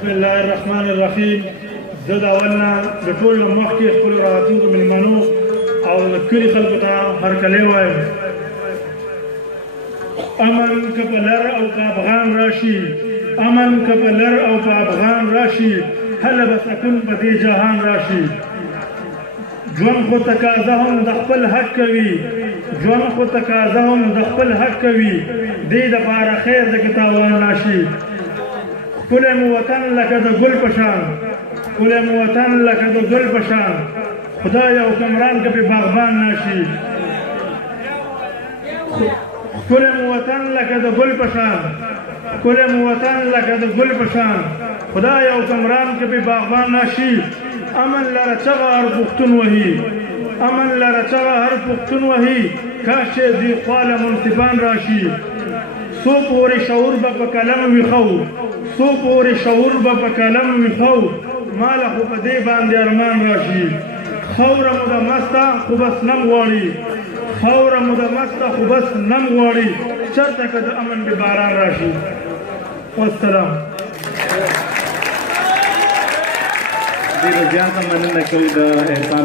بسم الله الرحمن الرحیم. زه د اول نه د ټول نه مخکې خپلو راغتونکو مېلمنو او د کلي خلکو ته هرکلی وایم. امن که په لر او په افغان راشي، امن که په لر او په افغان راشي، هله به سکون په دې جهان راشي. ژوند خو تقاضا هم د خپل حق کوي، ژوند خو تقاضا هم د خپل حق کوي، دې دپاره خیر د که تاوان راشي. ښکلی مو وطن لکه د ګل په شان، ښکلی مو وطن لکه د ګل په شان، خدای او کمران که پې باغبان راشي. ښکلی مو وطن لکه د ګل په شان، ښکلی مو وطن لکه د ګل په شان، خدای او کمران که پې باغبان راشي. امن لره چغه هر پښتون وهي، امن لره چغه هر پښتون وهي، کاش چې دې خوا له منصفان راشي. څو پورې شعور به په قلم ویښو، څو پورې شعور به په قلم ویښو، ماله خو په دې باندې ارمان راشي. خاوره مو د مسته خو بس نم غواړي، خاوره مو د مسته خو بس نم غواړي، چېرته که د امن د باران راشي. والسلام. ډېره زیاته مننه کوو د احسان